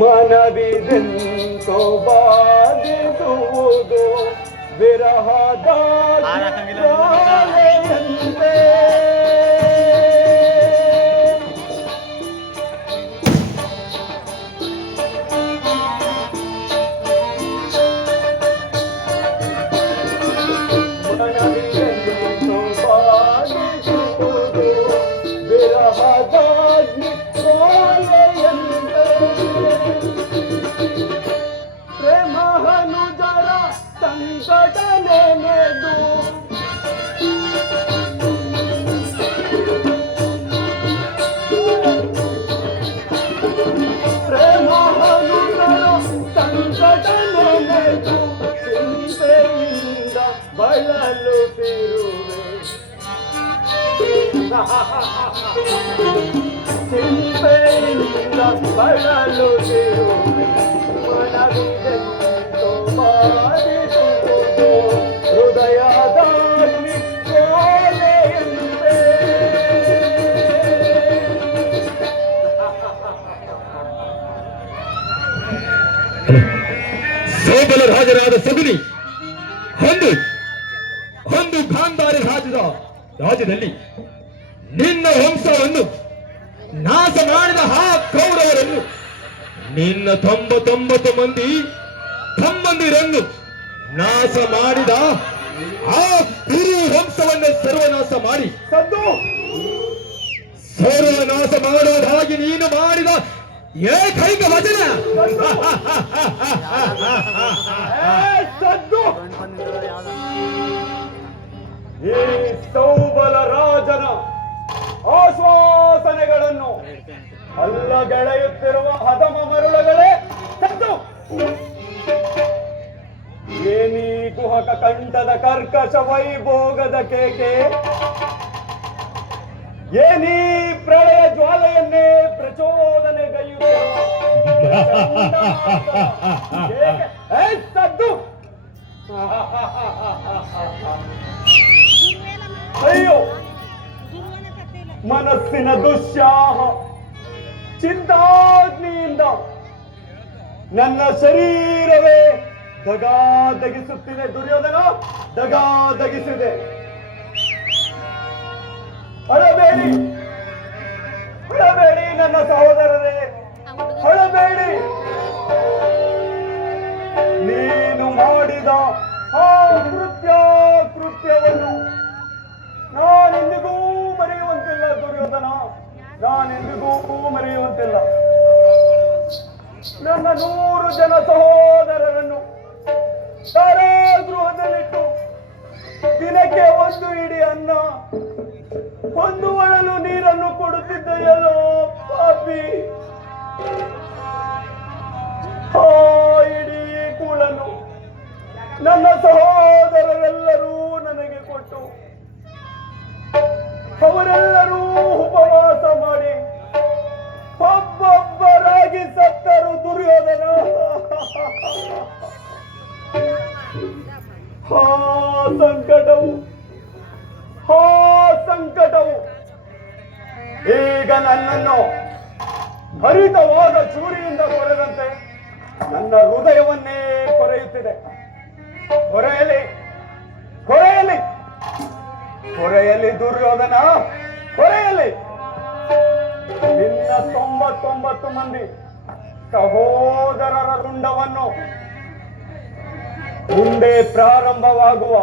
ಮನವಿದೆಂತೋ ಬಾಧಿಸುವುದು ವಿರಹದ ಜ್ವಾಲೆಯಂತೆ. ಮನವಿದೆಂತೋ ಬಾಧಿಸುವುದು ವಿರಹದ ಜ್ವಾಲೆಯಂತೆ. ಪ್ರೇಮಹನುಜರ ಸಂಕಟ ನೆನೆದು ಪ್ರೇಮಹನುಜರ ಸಂಕಟ ನೆನೆದು ಚಿಂತೆಯಿಂದ ಬಳಲುತ್ತಿರುವೆ. ಚಿಂತೆಯಿಂದ ಬಳಲುತ್ತಿರುವೆ. ಮನವಿದೆಂತೋ ಬಾಧಿಸುವುದು ಹೃದಯದ ಜ್ವಾಲೆಯಂತೆ. ಸೋಬಲ ರಾಜರಾದ ಸಗುನಿ ಒಂದು ಗಾಂಧಾರಿ ರಾಜ್ಯದಲ್ಲಿ ನಿನ್ನ ವಂಶವನ್ನು ನಾಶ ಮಾಡಿದ ಆ ಕೌರವರನ್ನು ನಿನ್ನ 99 ಮಂದಿ ತಮ್ಮಂದಿರನ್ನು ನಾಶ ಮಾಡಿದ ಆ ಕುರು ವಂಶವನ್ನು ಸರ್ವನಾಶ ಮಾಡಿ ಸರ್ವನಾಶ ಮಾಡೋದಾಗಿ ನೀನು ಮಾಡಿದ ಏಕೈಕ ವಚನ ಈ ಸೌಬಲ ರಾಜನ ಆಶ್ವಾಸನೆಗಳನ್ನು ಅಲ್ಲಗೆಳೆಯುತ್ತಿರುವ ಹದಮ ಮರುಳಗಳೇ ಸದ್ದು. ಏನೀ ಕುಹಕ ಕಂಠದ ಕರ್ಕಶ ವೈಭೋಗದ ಕೇಕೆ, ಏನೀ ಪ್ರಳಯ ಜ್ವಾಲೆಯನ್ನೇ ಪ್ರಚೋದನೆಗೈಯುತ್ತಿರುವ ಸದ್ದು. ಅಯ್ಯೋ, ಮನಸ್ಸಿನ ದುಶ್ಯಾಹ ಚಿಂತಾಗ್ನಿಯಿಂದ ನನ್ನ ಶರೀರವೇ ದಗಾದಗಿಸುತ್ತಿದೆ. ದುರ್ಯೋಧನ ದಗಾದಗಿಸಿದೆ. ಅಳಬೇಡಿ, ಅಳಬೇಡಿ ನನ್ನ ಸಹೋದರರೇ, ಅಳಬೇಡಿ. ನೀನು ಮಾಡಿದ ಆ ಕೃತ್ಯವನ್ನು ನಾನೆಂದಿಗೂ ಮರೆಯುವಂತಿಲ್ಲ ದುರ್ಯೋಧನ, ನಾನೆಂದಿಗೂ ಮರೆಯುವಂತಿಲ್ಲ. ನನ್ನ 100 ಜನ ಸಹೋದರರನ್ನು ಕಾರಾಗೃಹದಲ್ಲಿಟ್ಟು ದಿನಕ್ಕೆ 1 ಇಡಿ ಅನ್ನ, 1 ಒಳಲು ನೀರನ್ನು ಕೊಡುತ್ತಿದ್ದೆಯಲ್ಲೋ ಪಾಪಿ. ಆ ಇಡೀ ಕೂಳನ್ನು ನನ್ನ ಸಹೋದರರೆಲ್ಲರೂ ನನಗೆ ಕೊಟ್ಟು ಅವರೆಲ್ಲರೂ ಉಪವಾಸ ಮಾಡಿ ಒಬ್ಬೊಬ್ಬರಾಗಿ ಸತ್ತರು ದುರ್ಯೋಧನ. ಆ ಸಂಕಟವು ಈಗ ನನ್ನನ್ನು ಹರಿತವಾದ ಚೂರಿಯಿಂದ ಕೊರೆದಂತೆ ನನ್ನ ಹೃದಯವನ್ನೇ ಕೊರೆಯುತ್ತಿದೆ. ಕೊರೆಯಲಿ, ಕೊರೆಯಲಿ, ಕೊರೆಯಲಿ ದುರ್ಯೋಧನ, ಕೊರೆಯಲಿ. ನಿನ್ನ 99 ಮಂದಿ ಸಹೋದರರ ರುಂಡವನ್ನು ಮುಂದೆ ಪ್ರಾರಂಭವಾಗುವ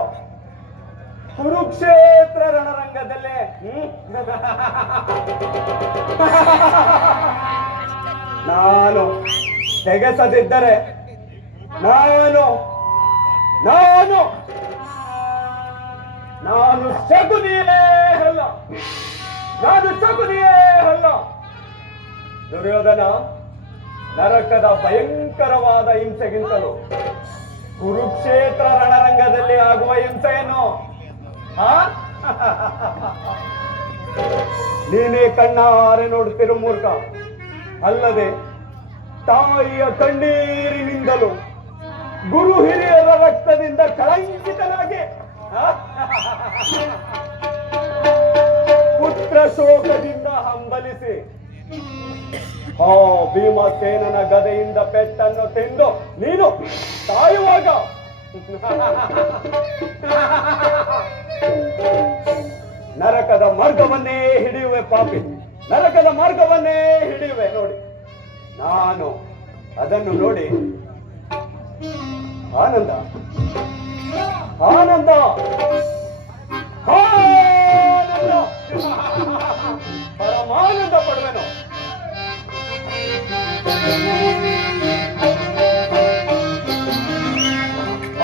ಕುರುಕ್ಷೇತ್ರ ರಣರಂಗದಲ್ಲೇ ನಾನು ತೆಗೆಸದಿದ್ದರೆ ನಾನು ಶಕುನಿಯೇ ಅಲ್ಲ, ನಾನು ಶಕುನಿಯೇ ಅಲ್ಲ. ದುರ್ಯೋಧನ, ನರಕದ ಭಯಂಕರವಾದ ಹಿಂಸೆಗಿಂತಲೂ ಕುರುಕ್ಷೇತ್ರ ರಣರಂಗದಲ್ಲಿ ಆಗುವ ಹಿಂಸೆಯನ್ನು ನೀನೇ ಕಣ್ಣಾರೆ ನೋಡುತ್ತಿರು ಮೂರ್ಖ. ಅಲ್ಲದೆ ತಾಯಿಯ ಕಣ್ಣೀರಿನಿಂದಲೂ ಗುರು ಹಿರಿಯರ ರಕ್ತದಿಂದ ಕಳಂಕಿತನಾಗಿ ಪುತ್ರ ಶೋಕದಿಂದ ಹಂಬಲಿಸಿ ಆ ಭೀಮಸೇನನ ಗದೆಯಿಂದ ಪೆಟ್ಟನ್ನು ತಿಂದು ನೀನು ಸಾಯುವಾಗ ನರಕದ ಮಾರ್ಗವನ್ನೇ ಹಿಡಿಯುವೆ ಪಾಪಿ, ನರಕದ ಮಾರ್ಗವನ್ನೇ ಹಿಡಿಯುವೆ. ನೋಡಿ, ನಾನು ಅದನ್ನು ನೋಡಿ ಆನಂದ ಆನಂದ ಆನಂದ ಪರಮಾನಂದ ಪಡುವೆನು.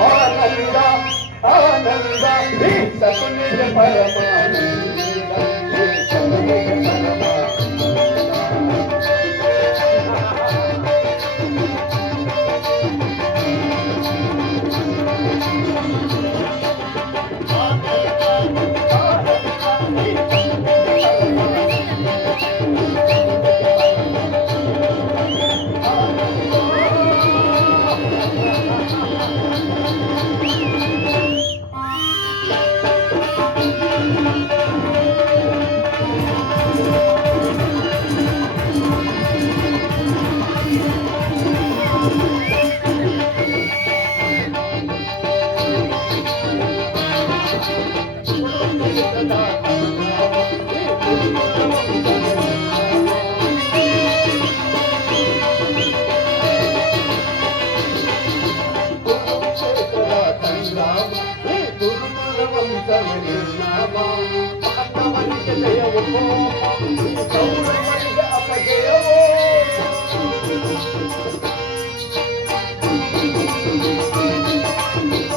ಆನಂದ ಆನಂದ ಸಕುನಿಜ ಪರಮಾನಂದ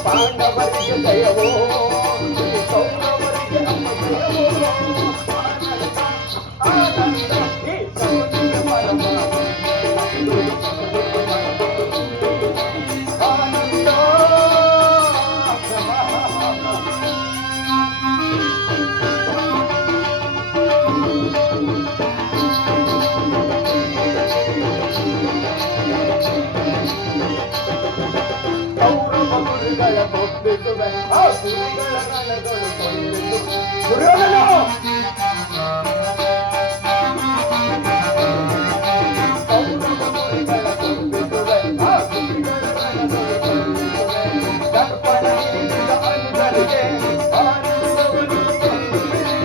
ಪಾಂಡವರಿಗೆ ಜಯವೋ ಕೌರವರಿಗೆ ಅಪಜಯವೋ. ಆನಂದ ಈ ಸೌಂದರ್ಯ ಪರಮಾನಂದ ಆನಂದ. ಕೌರವ ಗುರುಗಳ ಕೊಟ್ಟಿಸುವೆ ಆ ಗುರುಗಳ ರಣಗಳು ಕೊಂಡಿತು. ದುರ್ಯೋಧನ ಕೌರವ ಗುರುಗಳ ಕೊಟ್ಟಿಸುವೆ ಆ ಗುರುಗಳ ರಣಗಳು ಕೊಂಡಿಸುವೆ. ದರ್ಪಣ ಹಿಡಿದ ಅನುಜರಿಗೆ ಆನಂದವನ್ನು ತಂದುಬಿಡಿ.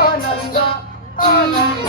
ಆನಂದ ಆನಂದ